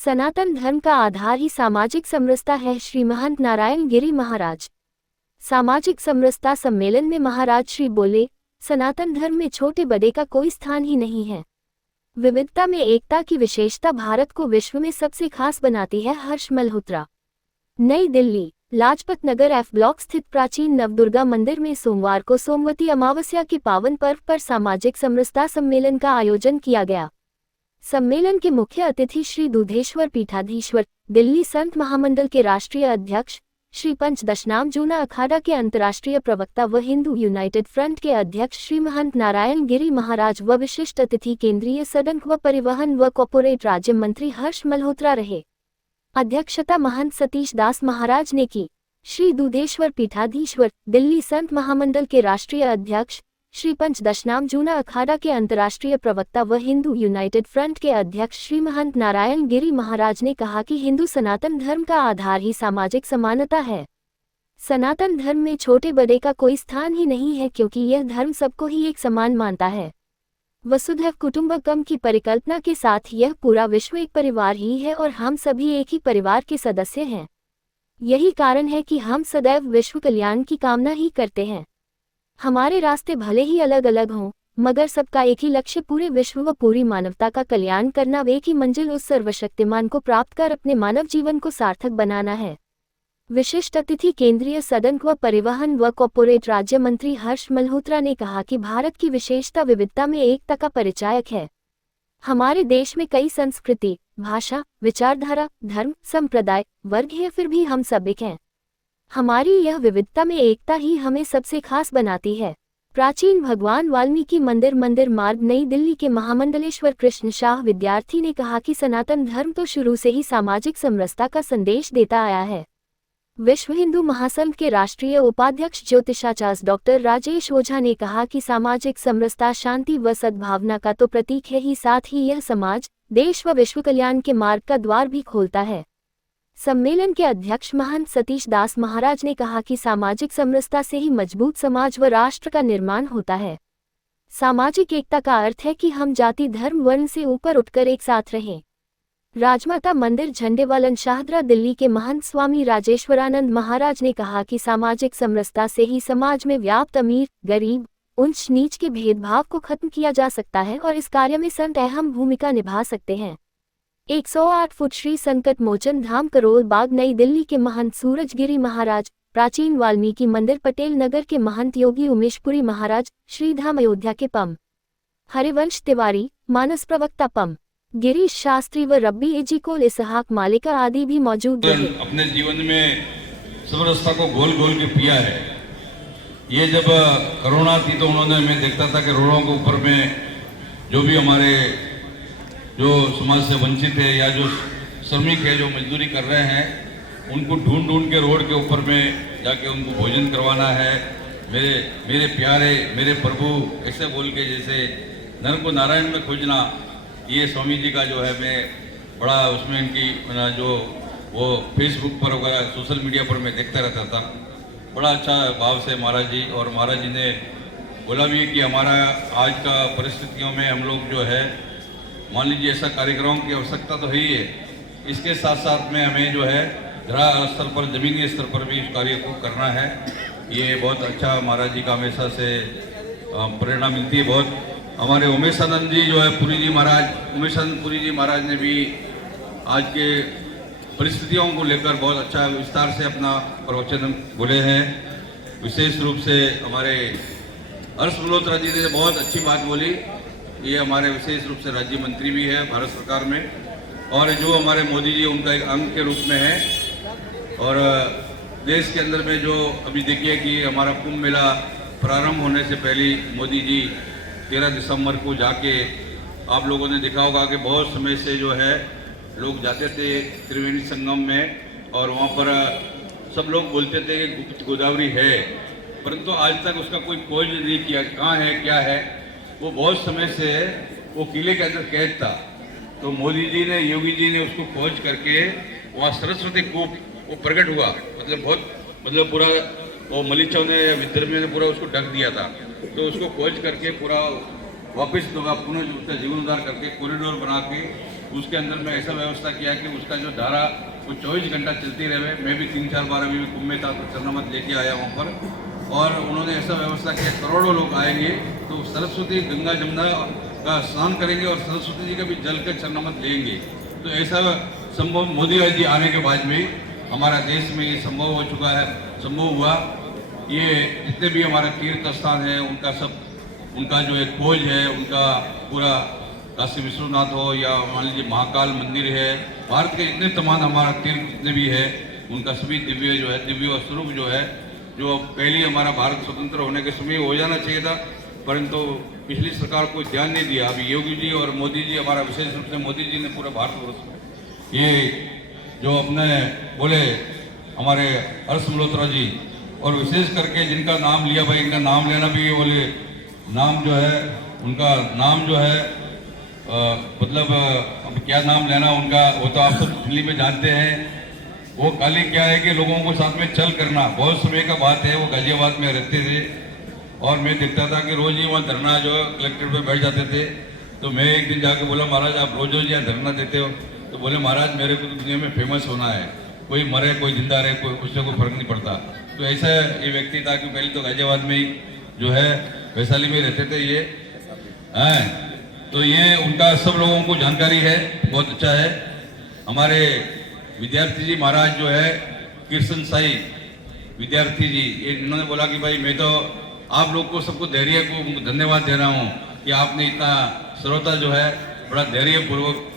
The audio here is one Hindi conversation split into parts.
सनातन धर्म का आधार ही सामाजिक समरसता है। श्री महंत नारायण गिरी महाराज। सामाजिक समरसता सम्मेलन में महाराज श्री बोले, सनातन धर्म में छोटे बड़े का कोई स्थान ही नहीं है। विविधता में एकता की विशेषता भारत को विश्व में सबसे खास बनाती है। हर्ष मल्होत्रा। नई दिल्ली, लाजपत नगर एफ ब्लॉक स्थित प्राचीन नवदुर्गा मंदिर में सोमवार को सोमवती अमावस्या के पावन पर्व पर सामाजिक समरसता सम्मेलन का आयोजन किया गया। सम्मेलन के मुख्य अतिथि श्री दूधेश्वर पीठाधीश्वर, दिल्ली संत महामंडल के राष्ट्रीय अध्यक्ष, श्री पंच दशनाम जूना अखाड़ा के अंतर्राष्ट्रीय प्रवक्ता व हिंदू यूनाइटेड फ्रंट के अध्यक्ष श्री महंत नारायण गिरी महाराज व विशिष्ट अतिथि केंद्रीय सड़क व परिवहन व कॉर्पोरेट राज्य मंत्री हर्ष मल्होत्रा रहे। अध्यक्षता महंत सतीश दास महाराज ने की। श्री दूधेश्वर पीठाधीश्वर, दिल्ली संत महामंडल के राष्ट्रीय अध्यक्ष, श्री पंच दशनाम जूना अखाड़ा के अंतर्राष्ट्रीय प्रवक्ता व हिंदू यूनाइटेड फ्रंट के अध्यक्ष श्री महंत नारायण गिरी महाराज ने कहा कि हिंदू सनातन धर्म का आधार ही सामाजिक समानता है। सनातन धर्म में छोटे बड़े का कोई स्थान ही नहीं है, क्योंकि यह धर्म सबको ही एक समान मानता है। वसुधैव कुटुंबकम की परिकल्पना के साथ यह पूरा विश्व एक परिवार ही है और हम सभी एक ही परिवार के सदस्य हैं। यही कारण है कि हम सदैव विश्व कल्याण की कामना ही करते हैं। हमारे रास्ते भले ही अलग अलग हों, मगर सबका एक ही लक्ष्य पूरे विश्व व पूरी मानवता का कल्याण करना, व एक ही मंजिल उस सर्वशक्तिमान को प्राप्त कर अपने मानव जीवन को सार्थक बनाना है। विशिष्ट अतिथि केंद्रीय सड़क व परिवहन व कॉर्पोरेट राज्य मंत्री हर्ष मल्होत्रा ने कहा कि भारत की विशेषता विविधता में एकता का परिचायक है। हमारे देश में कई संस्कृति, भाषा, विचारधारा, धर्म, संप्रदाय, वर्ग है, फिर भी हम सब एक हैं। हमारी यह विविधता में एकता ही हमें सबसे खास बनाती है। प्राचीन भगवान वाल्मीकि मंदिर मार्ग, नई दिल्ली के महामंडलेश्वर कृष्ण शाह विद्यार्थी ने कहा कि सनातन धर्म तो शुरू से ही सामाजिक समरसता का संदेश देता आया है। विश्व हिंदू महासंघ के राष्ट्रीय उपाध्यक्ष ज्योतिषाचार्य डॉक्टर राजेश ओझा ने कहा कि सामाजिक समरसता शांति व सद्भावना का तो प्रतीक है ही, साथ ही यह समाज, देश व विश्व कल्याण के मार्ग का द्वार भी खोलता है। सम्मेलन के अध्यक्ष महंत सतीश दास महाराज ने कहा कि सामाजिक समरसता से ही मजबूत समाज व राष्ट्र का निर्माण होता है। सामाजिक एकता का अर्थ है कि हम जाति, धर्म, वर्ण से ऊपर उठकर एक साथ रहें। राजमाता मंदिर झंडेवालन शाहदरा दिल्ली के महंत स्वामी राजेश्वरानंद महाराज ने कहा कि सामाजिक समरसता से ही समाज में व्याप्त अमीर, गरीब, ऊंच नीच के भेदभाव को खत्म किया जा सकता है और इस कार्य में संत अहम भूमिका निभा सकते हैं। 108 फुट श्री संकट मोचन धाम करोल बाग, नई दिल्ली के महंत सूरजगिरी महाराज, प्राचीन वाल्मीकि मंदिर पटेल नगर के महंत योगी उमेशपुरी महाराज, श्रीधाम अयोध्या के पम हरिवंश तिवारी, मानस प्रवक्ता पम गिरीश शास्त्री व रब्बी एजिकोल इसहाक मालिका आदि भी मौजूद रहे। अपने जीवन में समरसता को घोल घोल के पिया है। ये जब कोरोना थी तो उन्होंने, मैं देखता था कि रोडों के ऊपर में जो भी हमारे जो समाज से वंचित है या जो श्रमिक है, जो मजदूरी कर रहे हैं, उनको ढूंढ ढूंढ के रोड के ऊपर में जाके उनको भोजन करवाना है। मेरे प्यारे, मेरे प्रभु, ऐसे बोल के जैसे नर को नारायण में खोजना, ये स्वामी जी का जो है, मैं बड़ा उसमें इनकी जो वो फेसबुक पर वगैरह सोशल मीडिया पर मैं देखता रहता था। बड़ा अच्छा भाव से महाराज जी, और महाराज जी ने बोला भी कि हमारा आज का परिस्थितियों में हम लोग जो है, मान लीजिए ऐसा कार्यक्रमों की आवश्यकता तो है ही है, इसके साथ साथ में हमें जो है धरा स्तर पर, जमीनी स्तर पर भी इस कार्य को करना है। ये बहुत अच्छा महाराज जी का हमेशा से प्रेरणा मिलती है। बहुत हमारे उमेशानंद जी जो है पुरी जी महाराज, उमेशानंद पुरी जी महाराज ने भी आज के परिस्थितियों को लेकर बहुत अच्छा विस्तार से अपना प्रवचन बोले हैं। विशेष रूप से हमारे हर्ष मल्होत्रा जी ने बहुत अच्छी बात बोली। ये हमारे विशेष रूप से राज्य मंत्री भी है भारत सरकार में, और जो हमारे मोदी जी उनका एक अंग के रूप में है। और देश के अंदर में जो अभी देखिए कि हमारा कुंभ मेला प्रारंभ होने से पहले मोदी जी 13 दिसंबर को जाके, आप लोगों ने देखा होगा कि बहुत समय से जो है लोग जाते थे त्रिवेणी संगम में, और वहाँ पर सब लोग बोलते थे कि गुप्त गोदावरी है, परंतु आज तक उसका कोई खोज नहीं किया, कहाँ है, क्या है। वो बहुत समय से वो किले के अंदर कैद था, तो मोदी जी ने, योगी जी ने उसको खोज करके वहाँ सरस्वती कूप वो प्रकट हुआ। मतलब पूरा वो मलिचों ने, विद्रोहियों ने पूरा उसको ढक दिया था, तो उसको खोज करके पूरा वापस पुनः उसका जीर्णोद्धार करके कॉरिडोर बना के उसके अंदर में ऐसा व्यवस्था किया कि उसका जो धारा वो 24 घंटा चलती रहे। मैं भी 3-4 बार अभी कुंभ में था तो चरणामत लेके आया वहाँ पर, और उन्होंने ऐसा व्यवस्था किया करोड़ों लोग आएंगे तो सरस्वती गंगा जमुना का स्नान करेंगे और सरस्वती जी का भी जल कर चरणामत लेंगे। तो ऐसा संभव मोदी जी आने के बाद में हमारा देश में ये संभव हो चुका है, संभव हुआ। ये जितने भी हमारे तीर्थ स्थान हैं उनका सब, उनका जो एक खोज है, उनका पूरा काशी विश्वनाथ हो या मान लीजिए महाकाल मंदिर है, भारत के इतने तमाम हमारा तीर्थ जितने भी है उनका सभी दिव्य जो है, दिव्य स्वरूप जो है, जो पहले हमारा भारत स्वतंत्र होने के समय हो जाना चाहिए था, परंतु पिछली सरकार को ध्यान नहीं दिया। अभी योगी जी और मोदी जी, हमारा विशेष रूप से मोदी जी ने पूरे भारतवर्ष में ये जो अपने बोले हमारे हर्ष मल्होत्रा जी, और विशेष करके जिनका नाम लिया भाई, इनका नाम लेना भी बोले नाम जो है उनका नाम जो है मतलब अब क्या नाम लेना उनका, वो तो आप सब दिल्ली में जानते हैं। वो खाली क्या है कि लोगों को साथ में चल करना, बहुत समय का बात है। वो गाजियाबाद में रहते थे और मैं देखता था कि रोज ही वहाँ धरना जो है कलेक्ट्रेट पे बैठ जाते थे। तो मैं एक दिन जाके बोला, महाराज आप रोज रोज यहाँ धरना देते हो? तो बोले, महाराज मेरे को तो दुनिया में फेमस होना है, कोई मरे कोई जिंदा रहे, कोई उससे कोई फर्क नहीं पड़ता। तो ऐसा ये व्यक्ति था कि पहले तो गाजियाबाद में ही जो है वैशाली में रहते थे ये हैं। तो ये उनका सब लोगों को जानकारी है, बहुत अच्छा है। हमारे विद्यार्थी जी महाराज जो है कृष्ण साई विद्यार्थी जी, इन्होंने बोला कि भाई मैं तो आप लोग को सबको धैर्य को धन्यवाद दे रहा हूँ कि आपने इतना श्रोता जो है बड़ा धैर्यपूर्वक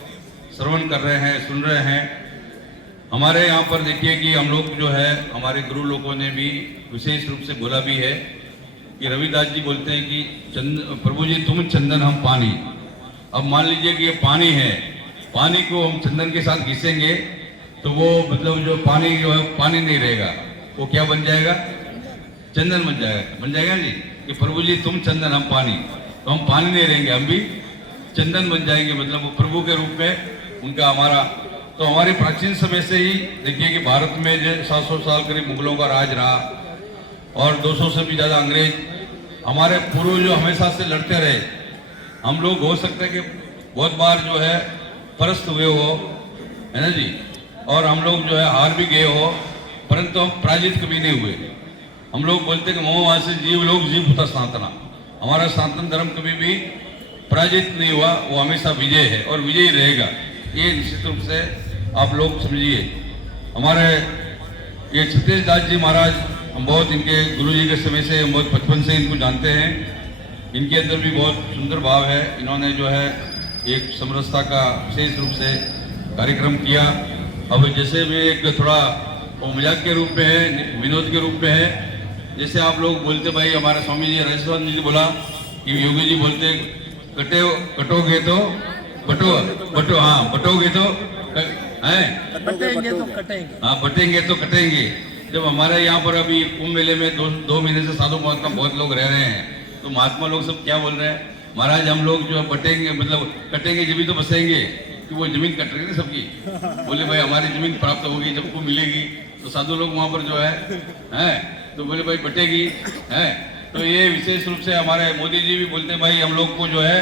श्रवण कर रहे हैं, सुन रहे हैं। हमारे यहाँ पर देखिए कि हम लोग जो है, हमारे गुरु लोगों ने भी विशेष रूप से बोला भी है कि रविदास जी बोलते हैं कि प्रभु जी तुम चंदन हम पानी। अब मान लीजिए कि ये पानी है, पानी को हम चंदन के साथ घिसेंगे तो वो मतलब जो पानी जो है पानी नहीं रहेगा, वो क्या बन जाएगा? चंदन बन जाएगा। बन जाएगा जी कि प्रभु जी तुम चंदन हम पानी, तो हम पानी नहीं रहेंगे, हम भी चंदन बन जाएंगे। मतलब वो प्रभु के रूप में उनका हमारा, तो हमारे प्राचीन समय से ही देखिए कि भारत में जो 700 साल करीब मुगलों का राज रहा और 200 से भी ज़्यादा अंग्रेज, हमारे पूर्वज जो हमेशा से लड़ते रहे। हम लोग हो सकते हैं कि बहुत बार जो है परस्त हुए हो, है ना जी, और हम लोग जो है हार भी गए हो, परंतु हम पराजित कभी नहीं हुए। हम लोग बोलते हैं कि मोहवासी जीव लोग जीव पुता सनातना, हमारा सनातन धर्म कभी भी पराजित नहीं हुआ, वो हमेशा विजय है और विजयी रहेगा। ये निश्चित रूप से आप लोग समझिए। हमारे ये छत्तीस दास जी महाराज, हम बहुत इनके गुरु जी के समय से, हम बहुत बचपन से इनको जानते हैं। इनके अंदर भी बहुत सुंदर भाव है। इन्होंने जो है एक समरसता का विशेष रूप से कार्यक्रम किया। अब जैसे भी एक थोड़ा मजाक के रूप में है, विनोद के रूप में है, जैसे आप लोग बोलते भाई, हमारे स्वामी जी राजेश्वर जी बोला कि योगी जी बोलते कटोगे तो बटो बटो, हाँ बटोगे तो हैं, बटेंगे तो कटेंगे। हाँ बटेंगे तो कटेंगे। जब हमारे यहाँ पर अभी कुंभ मेले में दो महीने से साधु महात्मा बहुत लोग रह रहे हैं, तो महात्मा लोग सब क्या बोल रहे हैं, महाराज हम लोग जो बटेंगे मतलब कटेंगे जब भी तो बसेंगे, कि वो जमीन कट रही है सबकी। बोले भाई हमारी जमीन प्राप्त होगी, जब मिलेगी तो साधु लोग वहाँ पर जो है तो बोले भाई बटेगी है। तो ये विशेष रूप से हमारे मोदी जी भी बोलते हैं भाई हम लोग को जो है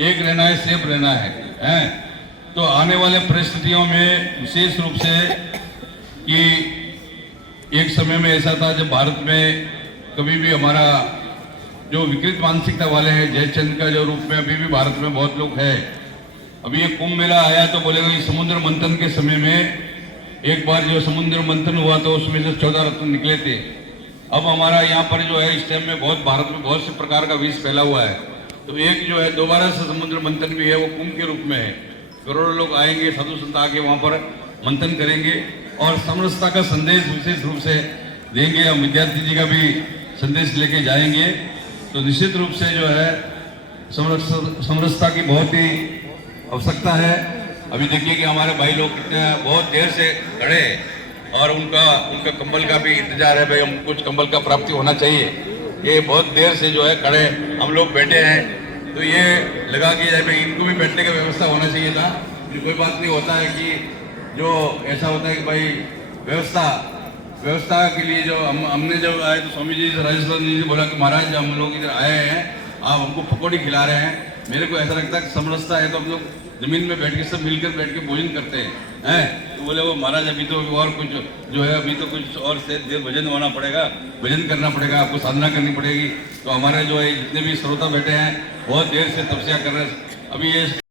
एक रहना है, सेफ रहना है। तो आने वाले परिस्थितियों में विशेष रूप से कि एक समय में ऐसा था जब भारत में कभी भी हमारा जो विकृत मानसिकता वाले हैं, जयचंद का जो रूप में अभी भी भारत में बहुत लोग हैं। अभी ये कुंभ मेला आया तो बोलेगा समुद्र मंथन के समय में एक बार जो समुद्र मंथन हुआ तो उसमें से 14 रत्न निकले थे। अब हमारा यहाँ पर जो है इस टाइम में बहुत भारत में बहुत से प्रकार का विष फैला हुआ है। तो एक जो है दोबारा से समुद्र मंथन भी है, वो कुंभ के रूप में है। करोड़ों लोग आएंगे, साधु संत आके वहाँ पर मंथन करेंगे और समरसता का संदेश विशेष रूप से देंगे। हम विद्यार्थी जी का भी संदेश लेके जाएंगे। तो निश्चित रूप से जो है समरसता की बहुत ही आवश्यकता है। अभी देखिए कि हमारे भाई लोग कितने बहुत देर से खड़े और उनका कंबल का भी इंतजार है, भाई हम कुछ कंबल का प्राप्ति होना चाहिए। ये बहुत देर से जो है खड़े हम लोग बैठे हैं, तो ये लगा कि भाई इनको भी बैठने का व्यवस्था होना चाहिए था। कोई बात नहीं होता है कि जो ऐसा होता है कि भाई व्यवस्था के लिए जो हमने जब आए तो स्वामी जी राजेश्वर जी बोला कि महाराज हम लोग इधर आए हैं, आप हमको पकौड़ी खिला रहे हैं। मेरे को ऐसा लगता है कि समरसता है तो हम लोग जमीन में बैठ के सब मिलकर बैठ के भोजन करते हैं तो बोले वो महाराज अभी तो और कुछ जो है अभी तो कुछ और से देर भजन होना पड़ेगा, भजन करना पड़ेगा, आपको साधना करनी पड़ेगी। तो हमारे जो है जितने भी श्रोता बैठे हैं बहुत देर से तपस्या कर रहे हैं। अभी ये